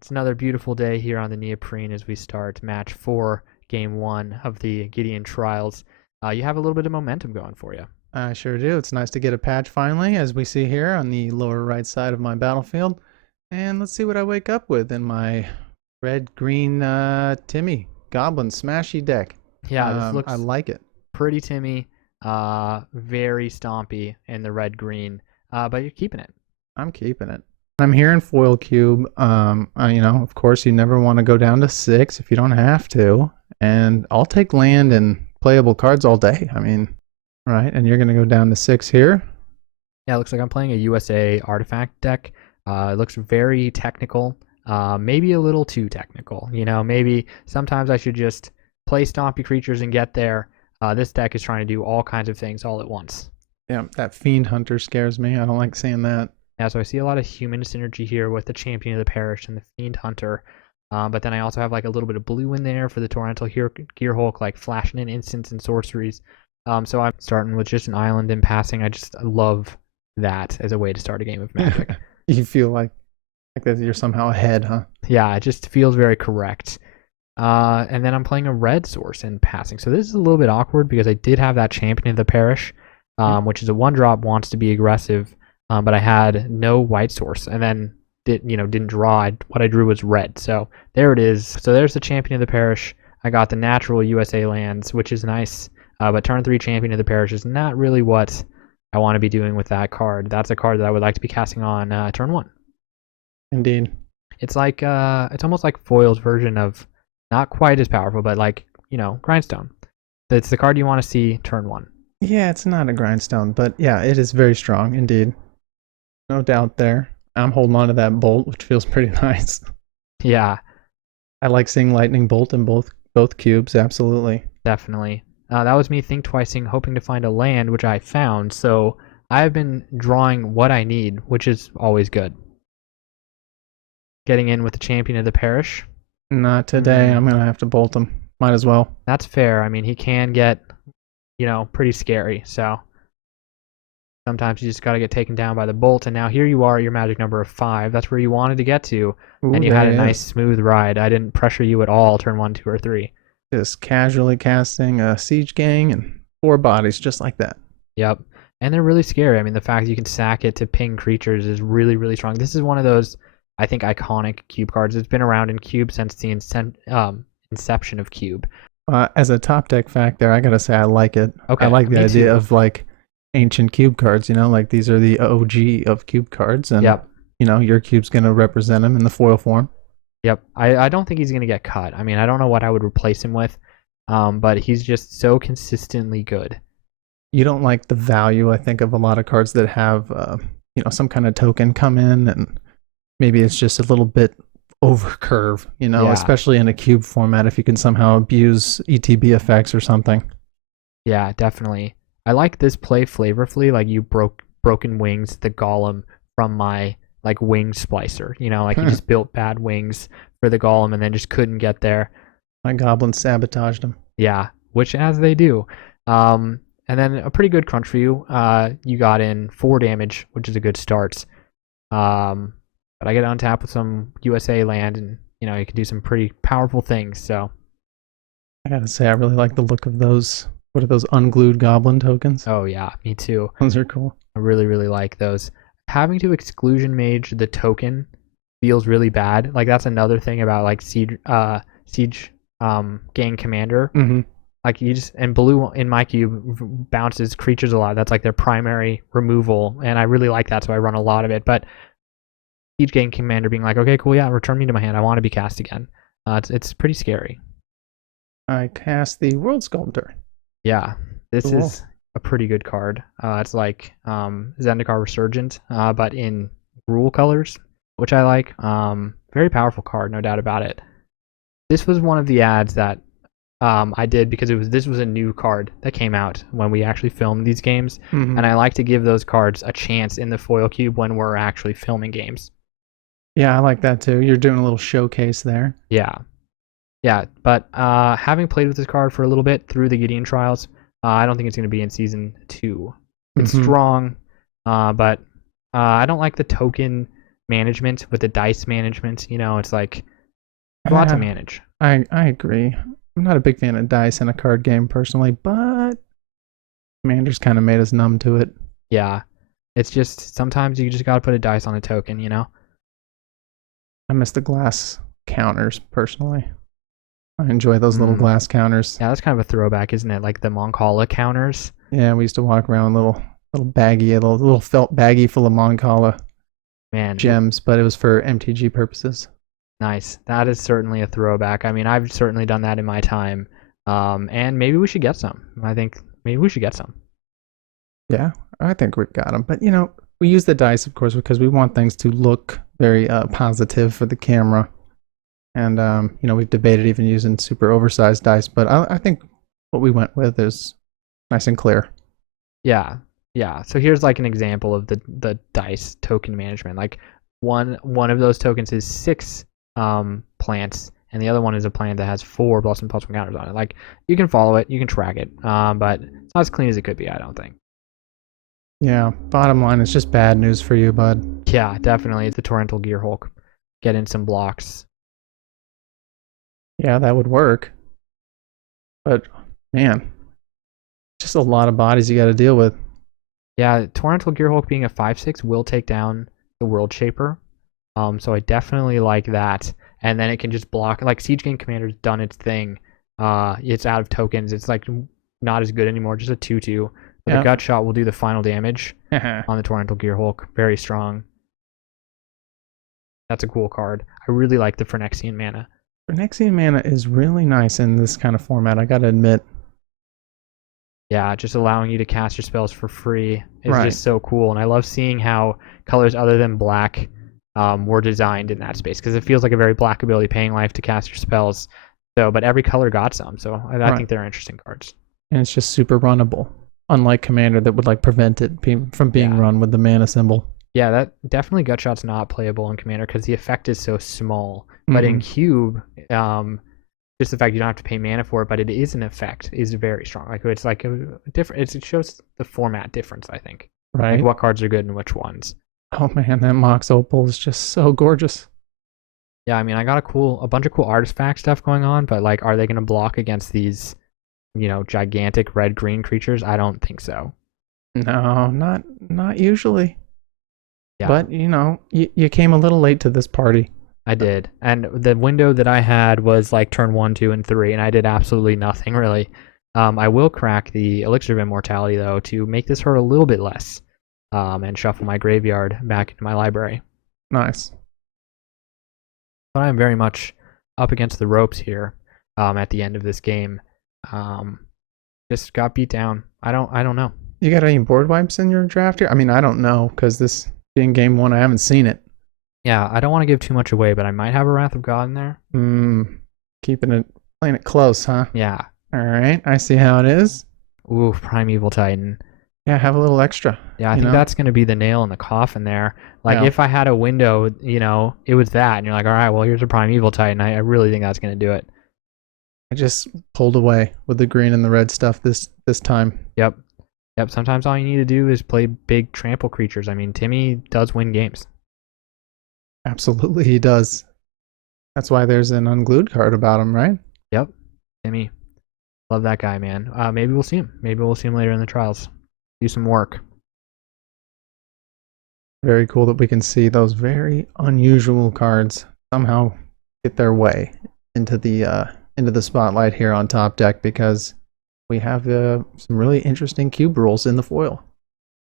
It's another beautiful day here on the Neoprene as we start match 4, game 1 of the Gideon trials. You have a little bit of momentum going for you. I sure do. It's nice to get a patch finally, as we see here on the lower right side of my battlefield. And let's see what I wake up with in my red-green Timmy Goblin Smashy deck. Yeah, this I looks like it. pretty Timmy, very stompy in the red-green, but you're keeping it. I'm keeping it. I'm here in foil cube. Of course, you never want to go down to 6 if you don't have to. And I'll take land and playable cards all day. Right, and you're going to go down to 6 here. Yeah, it looks like I'm playing a USA artifact deck. It looks very technical, maybe a little too technical. Maybe sometimes I should just play stompy creatures and get there. This deck is trying to do all kinds of things all at once. Yeah, that Fiend Hunter scares me. I don't like seeing that. Yeah, so I see a lot of human synergy here with the Champion of the Parish and the Fiend Hunter. But then I also have like a little bit of blue in there for the Torrential Gearhulk, like flashing in instants and sorceries. So I'm starting with just an island and passing. I just love that as a way to start a game of Magic. You feel like that you're somehow ahead, huh? Yeah, it just feels very correct. And then I'm playing a red source and passing. So this is a little bit awkward because I did have that Champion of the Parish, which is a 1-drop, wants to be aggressive, but I had no white source, and then didn't draw. What I drew was red. So there it is. So there's the Champion of the Parish. I got the natural USA lands, which is nice. But turn 3 Champion of the Parish is not really what I want to be doing with that card. That's a card that I would like to be casting on turn 1. Indeed. It's like it's almost like Foil's version of not quite as powerful, but like Grindstone. It's the card you want to see turn 1. Yeah, it's not a grindstone, but yeah, it is very strong indeed. No doubt there. I'm holding on to that bolt, which feels pretty nice. Yeah, I like seeing lightning bolt in both cubes. Absolutely. definitely. That was me think twicing, hoping to find a land, which I found. So I've been drawing what I need, which is always good. Getting in with the Champion of the Parish. Not today. I'm gonna have to bolt him. Might as well. That's fair. I mean, he can get, pretty scary. So sometimes you just got to get taken down by the bolt. And now here you are at your magic number of 5. That's where you wanted to get to. Ooh, and you had a nice smooth ride. I didn't pressure you at all turn 1, 2, or 3. Just casually casting a siege gang and 4 bodies just like that. Yep. And they're really scary. I mean, the fact that you can sack it to ping creatures is really, really strong. This is one of those, I think, iconic Cube cards. It's been around in Cube since the inception of Cube. As a top deck fact there, I gotta say I like it. Okay, I like the me idea too. of like ancient cube cards, like these are the OG of cube cards, and Yep. Your cube's gonna represent them in the foil form. Yep. I don't think he's going to get cut. I mean, I don't know what I would replace him with, but he's just so consistently good. You don't like the value, I think, of a lot of cards that have some kind of token come in, and maybe it's just a little bit over curve, Yeah. especially in a cube format if you can somehow abuse ETB effects or something. Yeah, definitely. I like this play flavorfully, like you broken wings the golem from my like wing splicer. Like you just built bad wings for the golem and then just couldn't get there. My goblin sabotaged him. Yeah, which as they do. And then a pretty good crunch for you. You got in 4 damage, which is a good start. But I get untapped with some USA land, and you can do some pretty powerful things. So I gotta say, I really like the look of those. What are those unglued goblin tokens? oh yeah, me too. Those are cool. I really, really like those. Having to exclusion mage the token feels really bad. Like that's another thing about like siege gang commander. Mm-hmm. Like you just, and blue in my cube bounces creatures a lot. That's like their primary removal, and I really like that, so I run a lot of it. But siege gang commander being like, okay, cool, yeah, return me to my hand. I want to be cast again. It's pretty scary. I cast the World Sculptor. Yeah, this Cool. is a pretty good card. It's like Zendikar Resurgent, but in rule colors, which I like. Very powerful card, no doubt about it. This was one of the ads that I did because this was a new card that came out when we actually filmed these games, Mm-hmm. and I like to give those cards a chance in the foil cube when we're actually filming games. Yeah, I like that too. You're doing a little showcase there. Yeah, but having played with this card for a little bit through the Gideon trials, I don't think it's going to be in season 2. It's Mhm. strong, but I don't like the token management with the dice management. You know, it's like a lot to Yeah, manage. I agree. I'm not a big fan of dice in a card game personally, but Commander's kind of made us numb to it. Yeah, it's just sometimes you just gotta put a dice on a token. You know. I miss the glass counters personally. I enjoy those little glass counters. Yeah, that's kind of a throwback, isn't it? Like the Moncala counters. Yeah, we used to walk around little baggie, a little felt baggie full of Moncala Man, gems, but it was for MTG purposes. nice. That is certainly a throwback. I mean, I've certainly done that in my time. And maybe we should get some. I think maybe we should get some. Yeah, I think we've got them. But, you know, we use the dice, of course, because we want things to look very positive for the camera. And, you know, we've debated even using super oversized dice, but I think what we went with is nice and clear. Yeah, yeah. So here's like an example of the dice token management. Like one of those tokens is 6 plants, and the other one is a plant that has 4 +1/+1 counters on it. Like you can follow it, you can track it, but it's not as clean as it could be. I don't think. Yeah, bottom line, it's just bad news for you, bud. Yeah, definitely. It's the Torrential Gear Hulk. Get in some blocks. Yeah, that would work. But, man, just a lot of bodies you got to deal with. Yeah, Torrential Gear Hulk being a 5/6 will take down the World Shaper. So I definitely like that. And then it can just block. Like Siege Game Commander's done its thing. It's out of tokens. It's like not as good anymore. Just a 2/2. But the Gut Shot will do the final damage on the Torrential Gear Hulk. Very strong. That's a cool card. I really like the Phyrexian mana. Phyrexian mana is really nice in this kind of format, I gotta admit. Yeah, just allowing you to cast your spells for free is Right. just so cool. And I love seeing how colors other than black were designed in that space, because it feels like a very black ability, paying life to cast your spells. So, but every color got some. So I think they're interesting cards. And it's just super runnable. Unlike Commander that would like prevent it from being run with the mana symbol. Yeah, that definitely Gut Shot's not playable in Commander because the effect is so small. But in Cube, just the fact you don't have to pay mana for it, but it is an effect, is very strong. Like it's like a different. It shows the format difference, I think. Right. Like what cards are good and which ones. Oh man, that Mox Opal is just so gorgeous. Yeah, I mean, I got a bunch of cool artifact stuff going on, but like, are they going to block against these, gigantic red-green creatures? I don't think so. No, not usually. Yeah. But you came a little late to this party. I did, and the window that I had was like turn 1, 2, and 3, and I did absolutely nothing really. I will crack the Elixir of Immortality though to make this hurt a little bit less, and shuffle my graveyard back into my library. Nice. But I am very much up against the ropes here at the end of this game. Just got beat down. I don't know. You got any board wipes in your draft here? I mean, I don't know because this being game 1, I haven't seen it. Yeah, I don't want to give too much away, but I might have a Wrath of God in there. Playing it close, huh? Yeah. All right, I see how it is. Ooh, Primeval Titan. Yeah, have a little extra. Yeah, I think that's going to be the nail in the coffin there. Like, if I had a window, it was that, and you're like, all right, well, here's a Primeval Titan. I really think that's going to do it. I just pulled away with the green and the red stuff this time. Yep. Sometimes all you need to do is play big trample creatures. I mean, Timmy does win games. Absolutely, he does. That's why there's an unglued card about him, right? Yep. Timmy. Love that guy, man. Maybe we'll see him. Maybe we'll see him later in the trials. Do some work. Very cool that we can see those very unusual cards somehow get their way into the spotlight here on Top Deck, because we have some really interesting cube rules in the foil.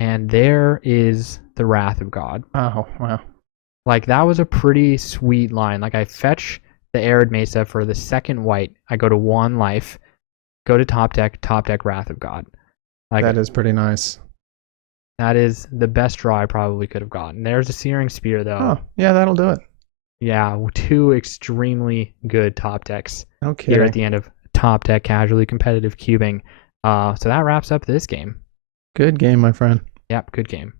And there is the Wrath of God. Oh, wow. Like, that was a pretty sweet line. Like, I fetch the Arid Mesa for the second white. I go to 1 life, go to Top Deck, Wrath of God. Like, that is pretty nice. That is the best draw I probably could have gotten. There's a Searing Spear, though. Oh, yeah, that'll do it. Yeah, 2 extremely good Top Decks Okay. here at the end of Top Deck Casually Competitive Cubing. So that wraps up this game. Good game, my friend. Yep, good game.